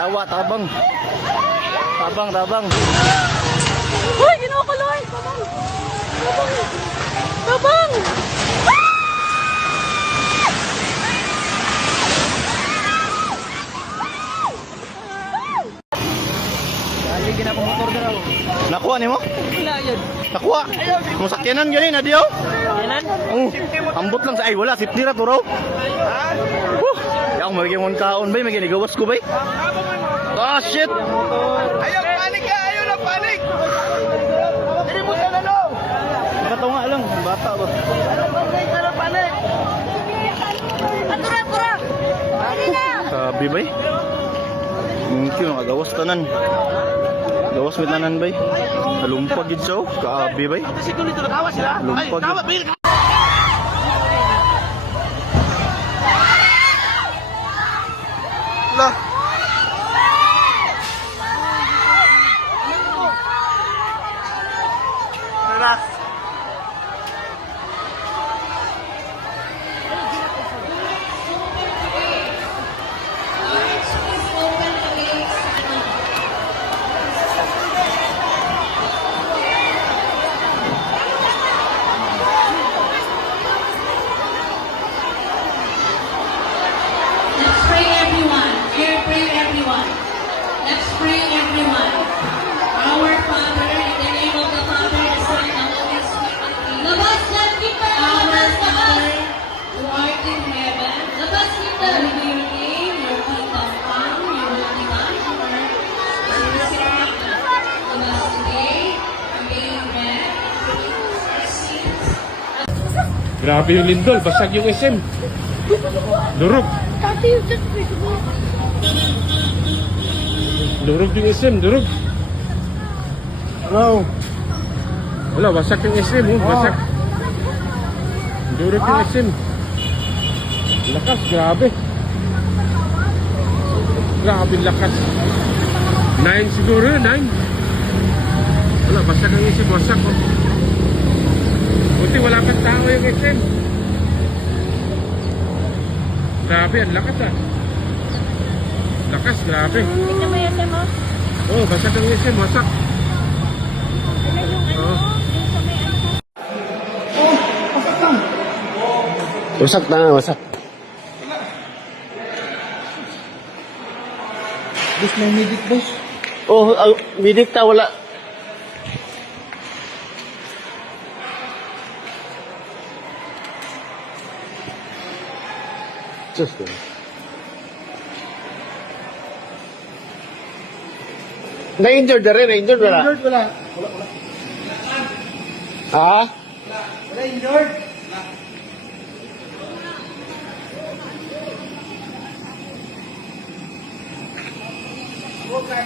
Tawa, tabang. Tabang. Uy, kinukuloy! Tabang! Dali ginapamotor daw. Nakuha ni mo? Wala yun. Nakuha. Musakyanan ganin adiyo. Yanan? Ambot lang sa ay wala safety ra to raw. Yaw magiging mon kaon bay magiging gawas ko bay. Ah shit. Ayaw panik ka! Ayaw na panik! Hindi mo sana no! Katunga lang bata ba. Ano panik? Atura! Sabi bay. Mungkin nga gawas tanan. Gawas mit tanan bay. Lumpag gid so, kaabi bay. Kasi kung dito nakawa sila. Lumpag. Tawa, bil! Lah. Relax. Let's pray everyone. Pray everyone. Let's pray everyone. Our Father, in the name of the Father, the Son, and the Holy Spirit. Labas lang kita. Our Father, who art in heaven. Labas kita. Hallowed be your name. Your kingdom come. Your will be done on earth as it is in heaven. Give us today our daily bread. Forgive us our sins. Grabe yung lindol, basag yung SM. Durog. Durog yung SM, durog. Hello. Wala, basag yung SM, basag. Durog yung SM. Lakas, grabe. Grabe lakas. 9 siguro, 9. Wala, basag ang SM, basag. Buti wala pang tao yung SM. Grabe, ang lakas ah. Lakas, grabe. Tignan mo yung SM mo. Oh, basag ang SM, basag. Ano yung ano? Oh. Yung sa may ano? Wasak na, wasak. Boss, may medic, boss. Oh, bidik ta wala. Just na-injured na rin, na-injured wala. Injured, wala. Ha? Wala injured. Huwag ka,